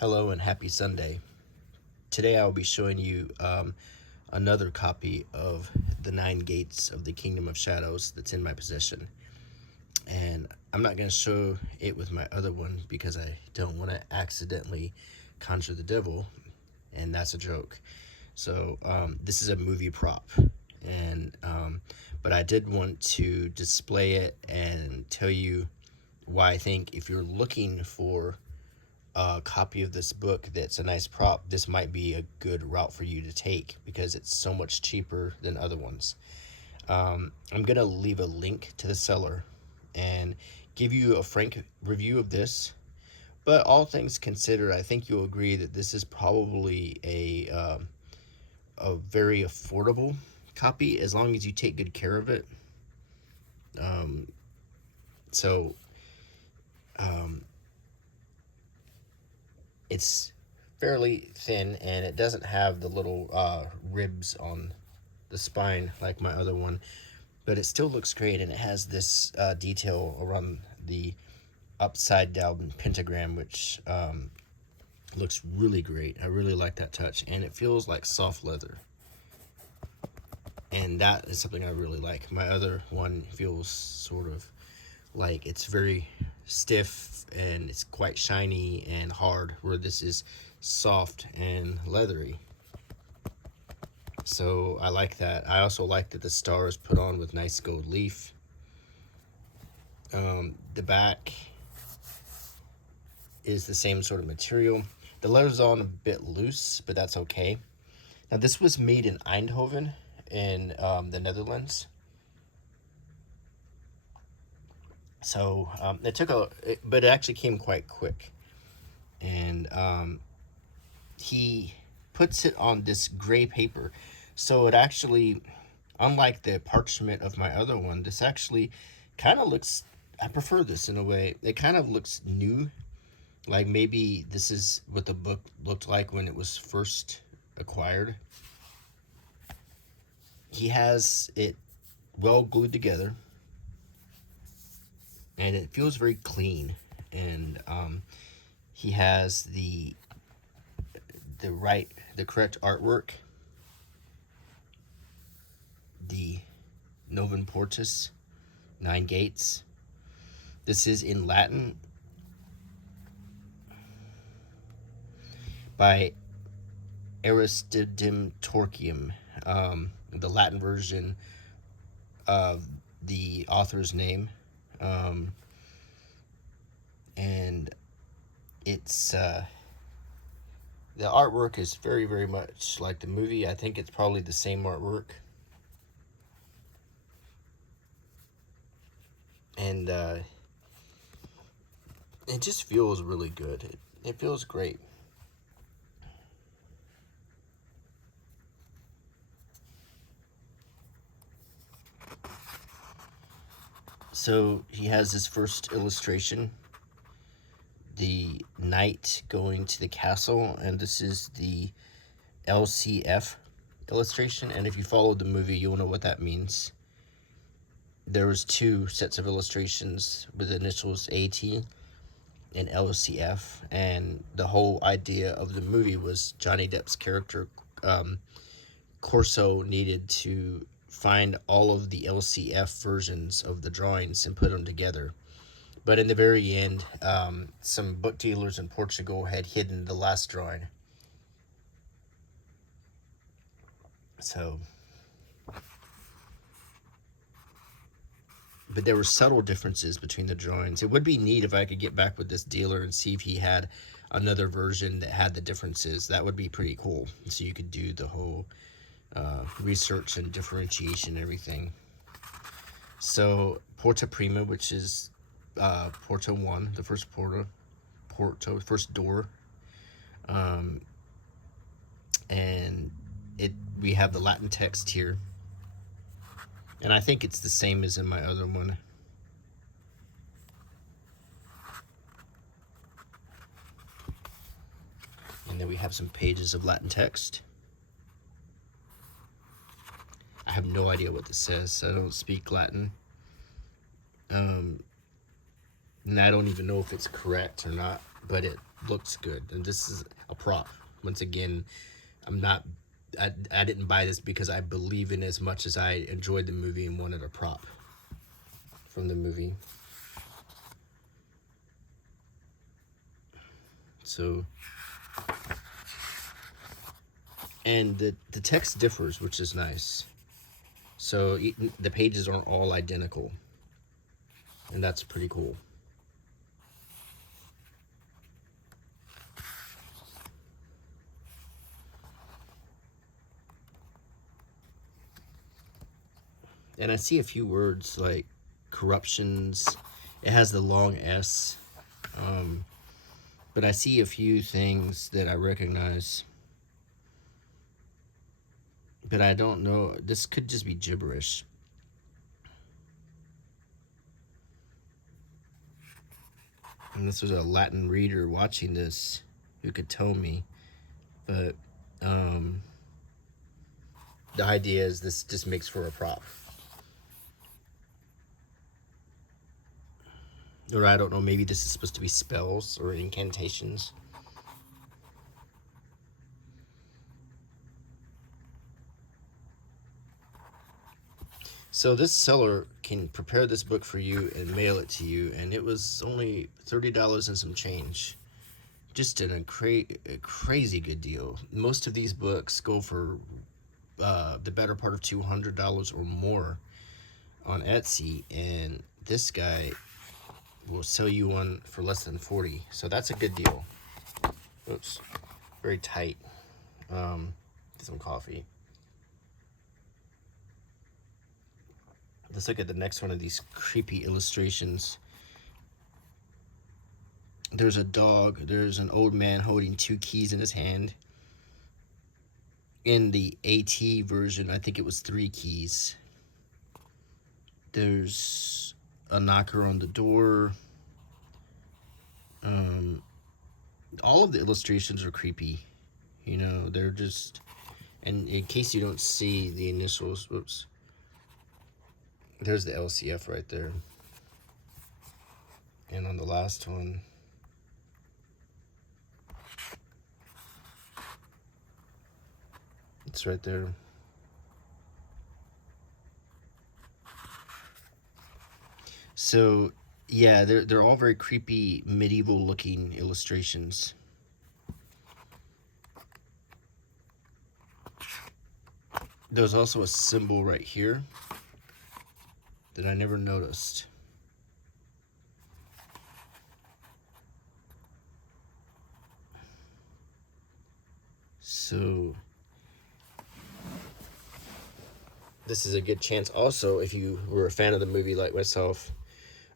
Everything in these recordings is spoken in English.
Hello and happy Sunday. Today I will be showing you another copy of the 9 Gates of the Kingdom of Shadows that's in my possession. And I'm not going to show it with my other one because I don't want to accidentally conjure the devil, and that's a joke. So this is a movie prop, and but I did want to display it and tell you why I think if you're looking for a copy of this book that's a nice prop, this might be a good route for you to take because it's so much cheaper than other ones. I'm going to leave a link to the seller and give you a frank review of this. But all things considered, I think you'll agree that this is probably a very affordable copy as long as you take good care of it. So it's fairly thin and it doesn't have the little ribs on the spine like my other one, but it still looks great, and it has this detail around the upside down pentagram, which looks really great. I really like that touch, and it feels like soft leather, and that is something I really like. My other one feels sort of like it's very stiff and it's quite shiny and hard, where this is soft and leathery. So I like that. I also like that the star is put on with nice gold leaf. The back is the same sort of material. The letter's on a bit loose, but that's okay. Now this was made in Eindhoven in the Netherlands. So it took but it actually came quite quick. And he puts it on this gray paper. So it actually, unlike the parchment of my other one, this actually kind of looks, I prefer this in a way. It kind of looks new. Like maybe this is what the book looked like when it was first acquired. He has it well glued together, and it feels very clean. And he has the correct artwork. The Novum Portus, 9 Gates. This is in Latin by Aristidim Torquium, the Latin version of the author's name. And it's the artwork is very, very much like the movie. I think it's probably the same artwork. And it just feels really good. It feels great. So he has this first illustration, the knight going to the castle, and this is the LCF illustration. And if you followed the movie, you'll know what that means. There was 2 sets of illustrations with the initials AT and LCF, and the whole idea of the movie was Johnny Depp's character Corso needed to find all of the LCF versions of the drawings and put them together. But in the very end, some book dealers in Portugal had hidden the last drawing. So, but there were subtle differences between the drawings. It would be neat if I could get back with this dealer and see if he had another version that had the differences. That would be pretty cool. So you could do the whole research and differentiation and everything. So Porta Prima, which is Porta 1, the first Porto, first door. And we have the Latin text here. And I think it's the same as in my other one. And then we have some pages of Latin text. I have no idea what this says. I don't speak Latin. And I don't even know if it's correct or not, but it looks good. And this is a prop. Once again, I'm not. I didn't buy this because I believe in it as much as I enjoyed the movie and wanted a prop from the movie. So, and the text differs, which is nice. So the pages aren't all identical, and that's pretty cool. And I see a few words like corruptions. It has the long S. But I see a few things that I recognize. But I don't know. This could just be gibberish. And this was a Latin reader watching this who could tell me. But the idea is this just makes for a prop. Or I don't know, maybe this is supposed to be spells or incantations. So this seller can prepare this book for you and mail it to you, and it was only $30 and some change. Just a crazy good deal. Most of these books go for the better part of $200 or more on Etsy, and this guy will sell you one for less than 40. So that's a good deal. Oops, very tight. Get some coffee. Let's look at the next one of these creepy illustrations. There's a dog. There's an old man holding 2 keys in his hand. In the AT version, I think it was 3 keys. There's a knocker on the door. All of the illustrations are creepy. You know, they're just... And in case you don't see the initials, whoops. There's the LCF right there. And on the last one, it's right there. So, yeah, they're all very creepy, medieval looking illustrations. There's also a symbol right here that I never noticed. So this is a good chance also, if you were a fan of the movie like myself,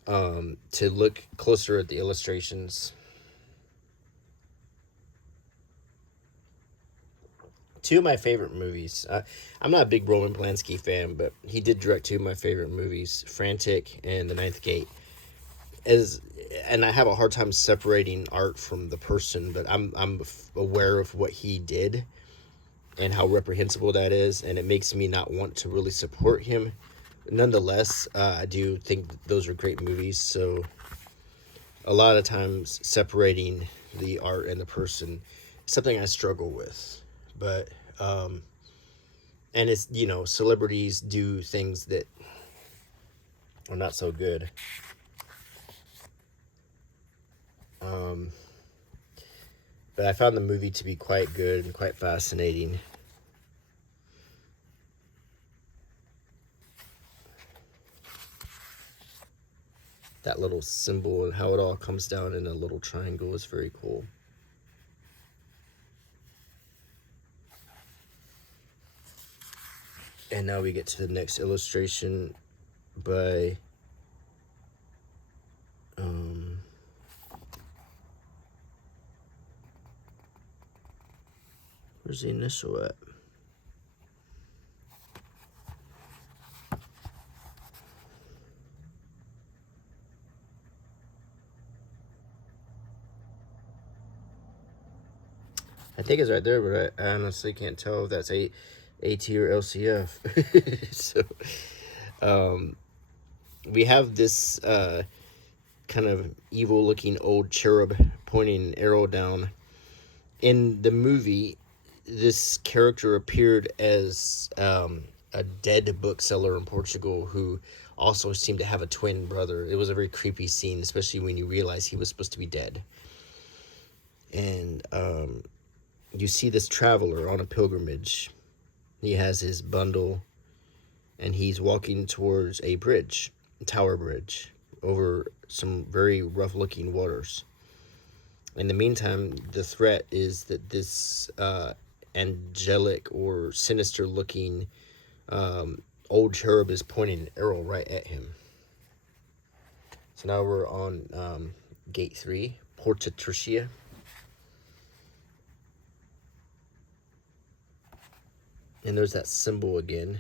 to look closer at the illustrations. 2 of my favorite movies. I'm not a big Roman Polanski fan, but he did direct 2 of my favorite movies, Frantic and The Ninth Gate. And I have a hard time separating art from the person, but I'm aware of what he did and how reprehensible that is, and it makes me not want to really support him. Nonetheless, I do think those are great movies, so a lot of times separating the art and the person is something I struggle with. But and it's, you know, celebrities do things that are not so good. But I found the movie to be quite good and quite fascinating. That little symbol and how it all comes down in a little triangle is very cool. And now we get to the next illustration by where's the initial at? I think it's right there, but I honestly can't tell if that's AT or LCF. So we have this kind of evil looking old cherub pointing an arrow down. In the movie, this character appeared as a dead bookseller in Portugal who also seemed to have a twin brother. It was a very creepy scene, especially when you realize he was supposed to be dead. And you see this traveler on a pilgrimage. He has his bundle, and he's walking towards a bridge, a tower bridge, over some very rough-looking waters. In the meantime, the threat is that this angelic or sinister-looking old cherub is pointing an arrow right at him. So now we're on Gate 3, Porta Tercia. And there's that symbol again.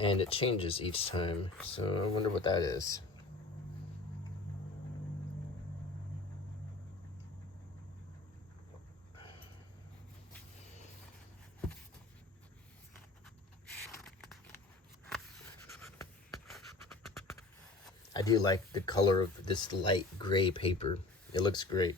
And it changes each time, so I wonder what that is. I do like the color of this light gray paper. It looks great.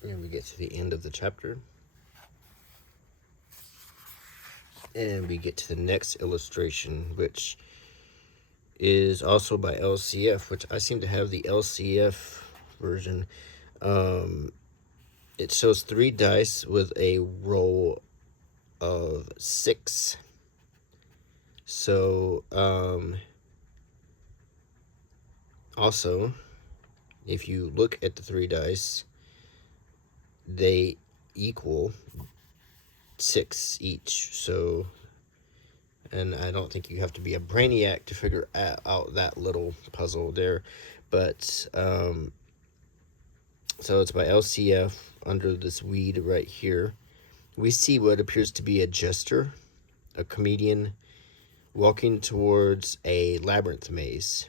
And we get to the end of the chapter. And we get to the next illustration, which is also by LCF, which I seem to have the LCF version. It shows 3 dice with a roll of 6. So, also, if you look at the 3 dice, they equal 6 each. So, and I don't think you have to be a brainiac to figure out that little puzzle there. But, so it's by LCF under this weed right here. We see what appears to be a jester, a comedian, walking towards a labyrinth maze.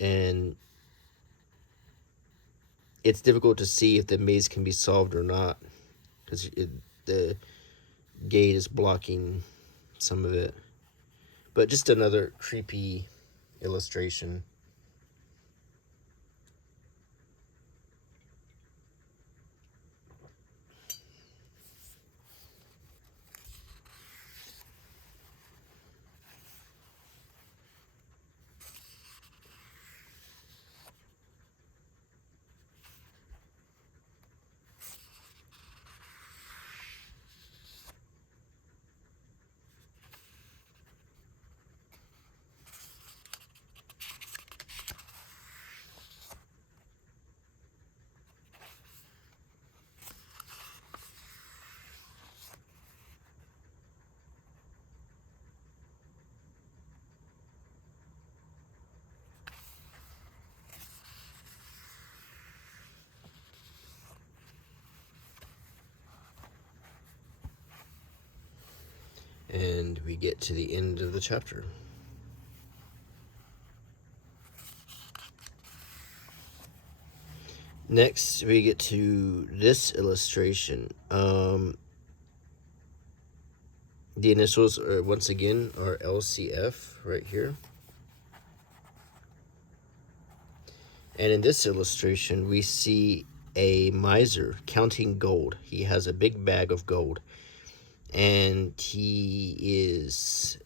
And it's difficult to see if the maze can be solved or not, because the gate is blocking some of it. But just another creepy illustration. And we get to the end of the chapter. Next, we get to this illustration. The initials are, once again, are LCF right here. And in this illustration, we see a miser counting gold. He has a big bag of gold. And he is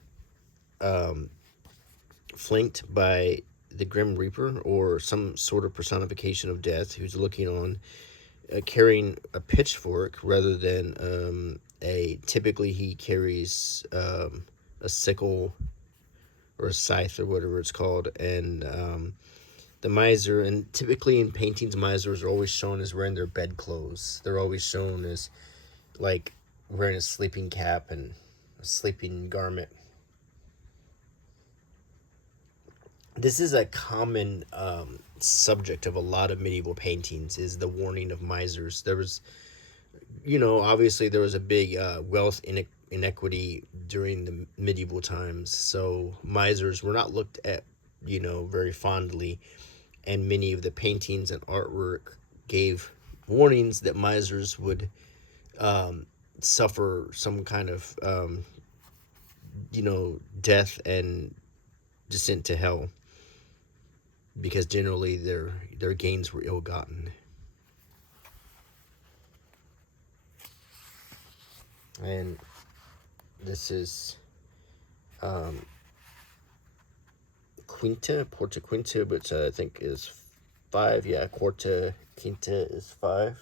flanked by the Grim Reaper, or some sort of personification of death, who's looking on, carrying a pitchfork rather than typically he carries a sickle or a scythe or whatever it's called. And the miser, and typically in paintings, misers are always shown as wearing their bed clothes. They're always shown as like wearing a sleeping cap and a sleeping garment. This is a common subject of a lot of medieval paintings, is the warning of misers. There was, obviously there was a big wealth inequity during the medieval times, so misers were not looked at, very fondly, and many of the paintings and artwork gave warnings that misers would suffer some kind of, death and descent to hell, because generally their gains were ill-gotten. And this is Quinta, Porta Quinta, which I think is 5. Yeah, Quarta Quinta is 5.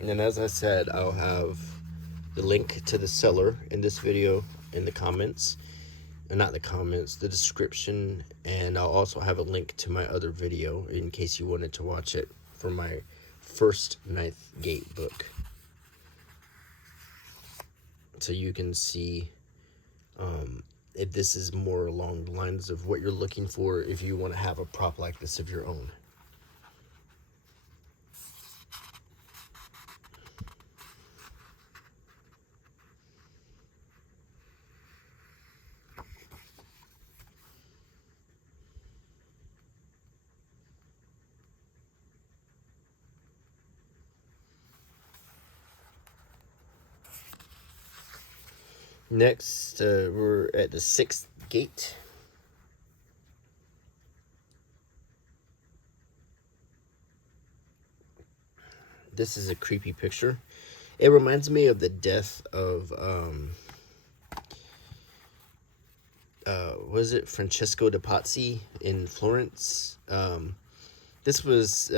And then, as I said, I'll have the link to the seller in this video in the comments. Not the comments, the description. And I'll also have a link to my other video in case you wanted to watch it for my first Ninth Gate book. So you can see if this is more along the lines of what you're looking for if you want to have a prop like this of your own. Next, we're at the 6th gate. This is a creepy picture. It reminds me of the death of, was it Francesco de Pazzi in Florence? This was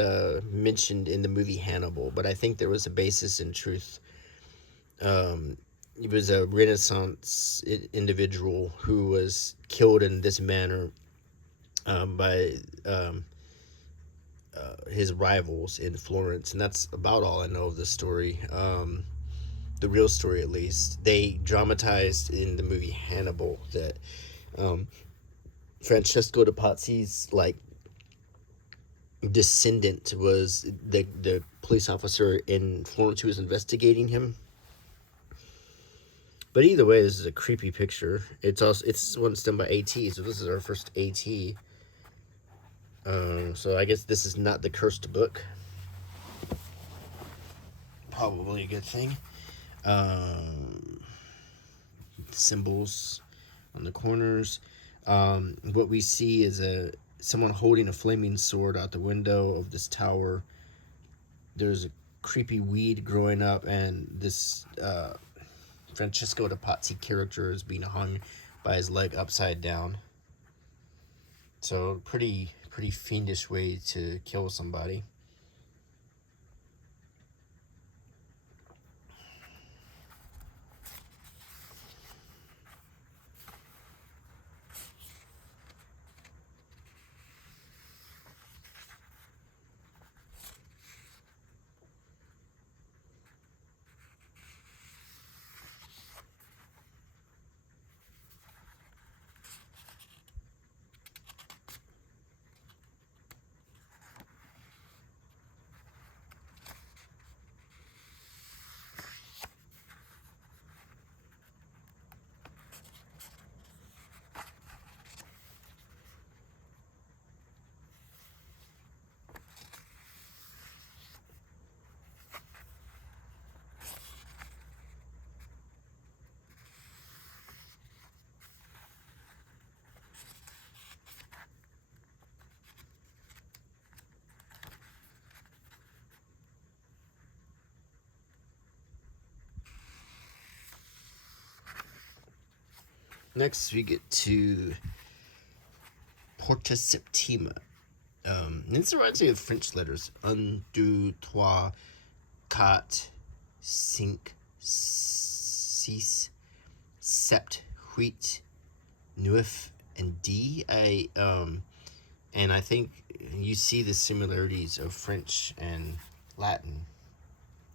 mentioned in the movie Hannibal, but I think there was a basis in truth. He was a Renaissance individual who was killed in this manner by his rivals in Florence, and that's about all I know of the story. The real story, at least. They dramatized in the movie Hannibal that Francesco de Pazzi's descendant was the police officer in Florence who was investigating him. But either way, this is a creepy picture. It's one that's done by AT, so this is our first AT. So I guess this is not the cursed book. Probably a good thing. Symbols on the corners. What we see is someone holding a flaming sword out the window of this tower. There's a creepy weed growing up, and this Francesco de Pazzi character is being hung by his leg upside down. So pretty fiendish way to kill somebody. Next, we get to Porta Septima. This reminds me of French letters. Un, deux, trois, quatre, cinq, six, sept, huit, neuf, and D. And I think you see the similarities of French and Latin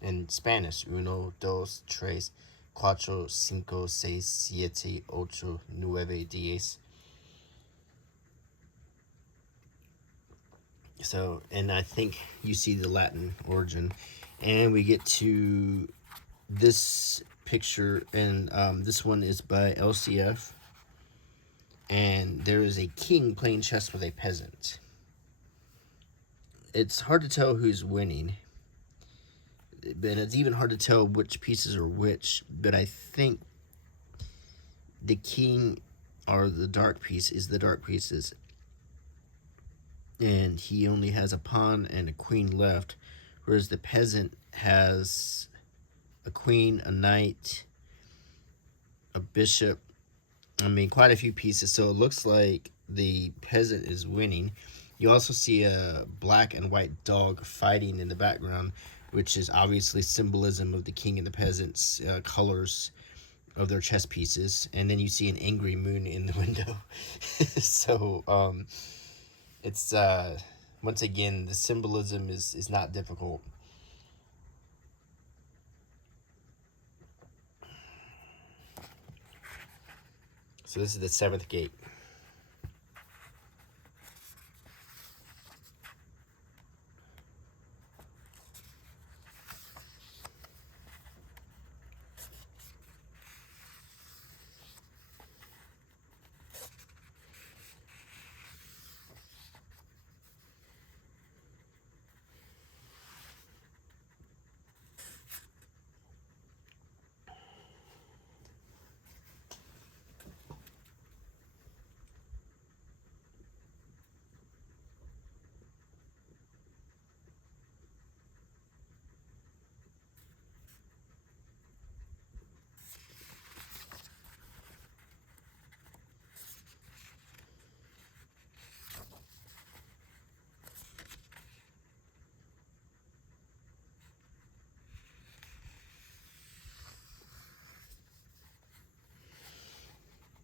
and Spanish. Uno, dos, tres, cuatro, cinco, seis, siete, ocho, nueve, diez. So, and I think you see the Latin origin. And we get to this picture, and this one is by LCF. And there is a king playing chess with a peasant. It's hard to tell who's winning, but it's even hard to tell which pieces are which. But I think the king, or the dark piece, is the dark pieces, and he only has a pawn and a queen left, whereas the peasant has a queen, a knight, a bishop. I mean, quite a few pieces. So it looks like the peasant is winning. You also see a black and white dog fighting in the background, which is obviously symbolism of the king and the peasant's colors of their chess pieces. And then you see an angry moon in the window. So it's once again, the symbolism is not difficult. So this is the 7th gate.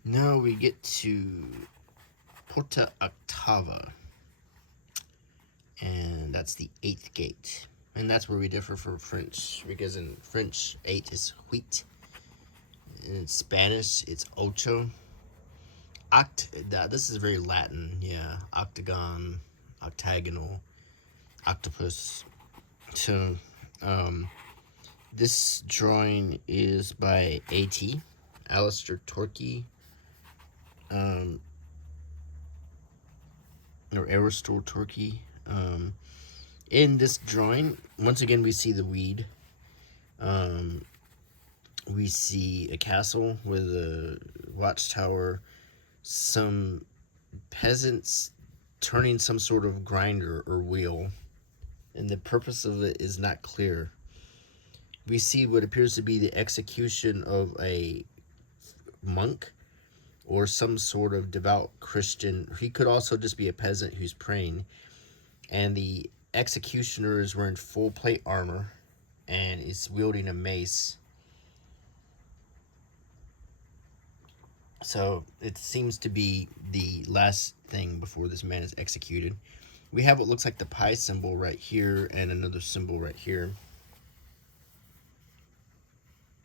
Now we get to Porta Octava, and that's the 8th gate. And that's where we differ from French, because in French, 8 is huit. In Spanish, it's ocho. This is very Latin, yeah. Octagon, octagonal, octopus. So, this drawing is by A.T. Alistair Torkey, or Aristotle Torkey. In this drawing, once again, we see the weed. We see a castle with a watchtower, some peasants turning some sort of grinder or wheel, and the purpose of it is not clear. We see what appears to be the execution of a monk or some sort of devout Christian. He could also just be a peasant who's praying. And the executioner is wearing full plate armor and is wielding a mace. So it seems to be the last thing before this man is executed. We have what looks like the pi symbol right here and another symbol right here.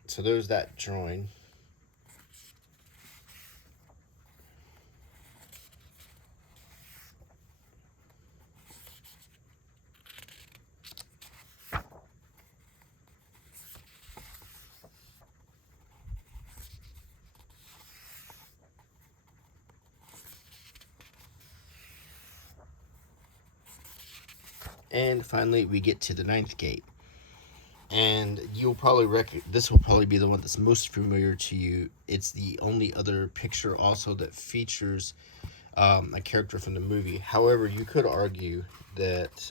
So there's that drawing. And finally, we get to the 9th gate. And you'll probably this will probably be the one that's most familiar to you. It's the only other picture also that features a character from the movie. However, you could argue that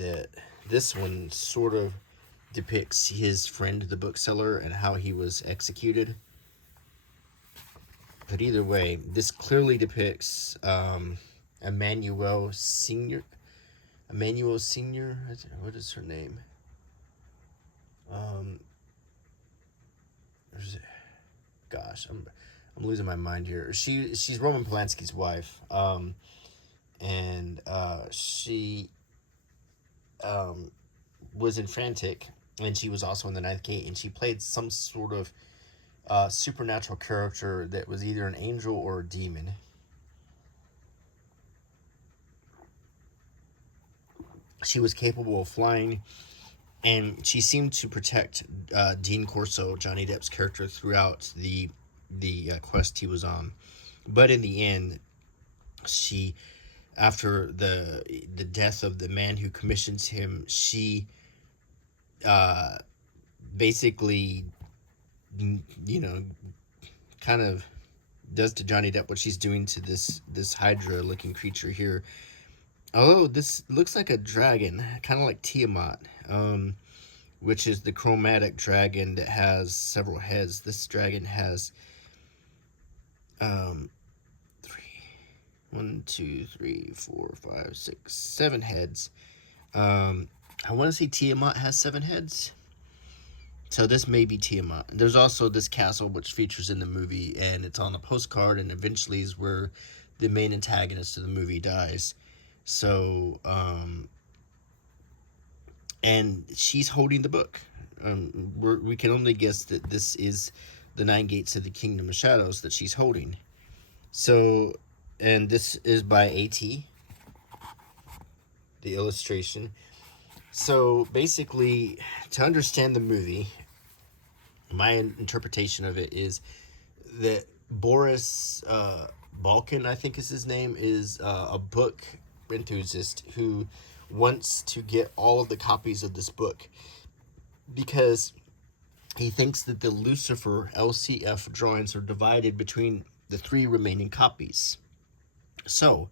that this one sort of depicts his friend, the bookseller, and how he was executed. But either way, this clearly depicts Emmanuel Senior. Emmanuel Senior. What is her name? Gosh, I'm losing my mind here. She's Roman Polanski's wife, and she was in Frantic, and she was also in the Ninth Gate, and she played some sort of supernatural character that was either an angel or a demon. She was capable of flying, and she seemed to protect Dean Corso, Johnny Depp's character, throughout the quest he was on. But in the end, she, after the death of the man who commissions him, she basically, kind of does to Johnny Depp what she's doing to this Hydra looking creature here. Although this looks like a dragon, kind of like Tiamat, which is the chromatic dragon that has several heads. This dragon has 7 heads. I want to say Tiamat has 7 heads. So this may be Tiamat. There's also this castle which features in the movie, and it's on the postcard, and eventually is where the main antagonist of the movie dies. So, and she's holding the book. We can only guess that this is the 9 Gates of the Kingdom of Shadows that she's holding. So, and this is by A.T., the illustration. So basically, to understand the movie, my interpretation of it is that Boris Balkan, I think is his name, is a book enthusiast who wants to get all of the copies of this book because he thinks that the Lucifer LCF drawings are divided between the 3 remaining copies. So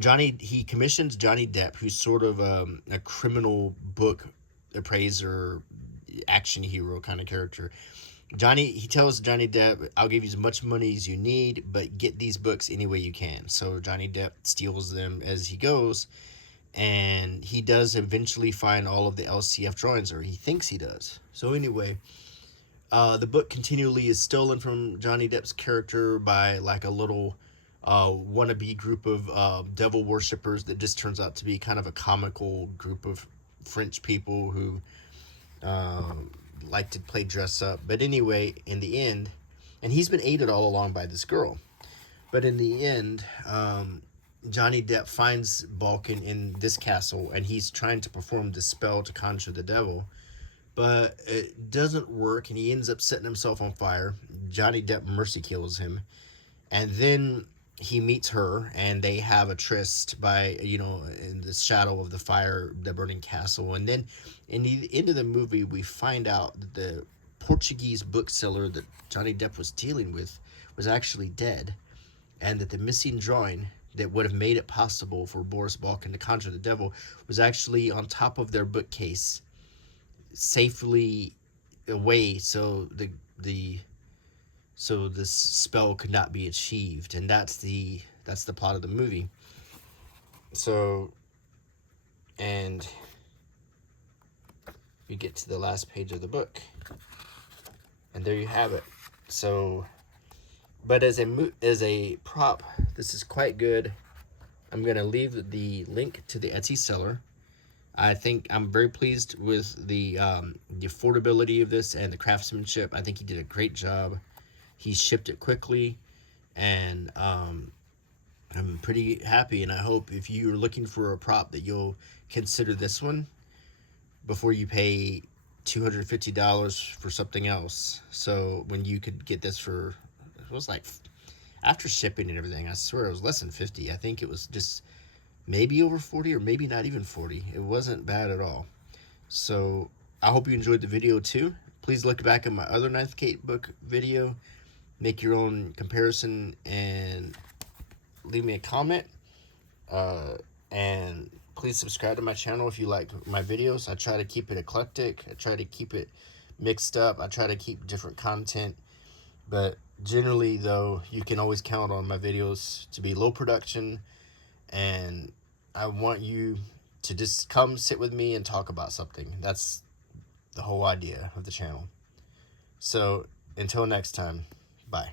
he commissions Johnny Depp, who's sort of a criminal book appraiser, action hero kind of character. He tells Johnny Depp, I'll give you as much money as you need, but get these books any way you can. So Johnny Depp steals them as he goes, and he does eventually find all of the LCF drawings, or he thinks he does. So anyway, the book continually is stolen from Johnny Depp's character by like a little wannabe group of devil worshippers that just turns out to be kind of a comical group of French people who like to play dress up. But anyway, in the end, and he's been aided all along by this girl, but in the end, Johnny Depp finds Balkan in this castle, and he's trying to perform this spell to conjure the devil, but it doesn't work, and he ends up setting himself on fire. Johnny Depp mercy kills him, and then he meets her, and they have a tryst by, in the shadow of the fire, the burning castle. And then in the end of the movie, we find out that the Portuguese bookseller that Johnny Depp was dealing with was actually dead, and that the missing drawing that would have made it possible for Boris Balkan to conjure the devil was actually on top of their bookcase, safely away, so so this spell could not be achieved. And that's the plot of the movie. So, and we get to the last page of the book, and there you have it. So, but as a prop, this is quite good. I'm gonna leave the link to the Etsy seller. I think I'm very pleased with the affordability of this and the craftsmanship. I think he did a great job. He shipped it quickly, and I'm pretty happy, and I hope if you're looking for a prop that you'll consider this one before you pay $250 for something else. So when you could get this for, it was like, after shipping and everything, I swear it was less than 50. I think it was just maybe over 40, or maybe not even 40. It wasn't bad at all. So I hope you enjoyed the video too. Please look back at my other 9th Gate book video, make your own comparison, and leave me a comment. And please subscribe to my channel if you like my videos. I try to keep it eclectic. I try to keep it mixed up. I try to keep different content. But generally, though, you can always count on my videos to be low production. And I want you to just come sit with me and talk about something. That's the whole idea of the channel. So until next time, bye.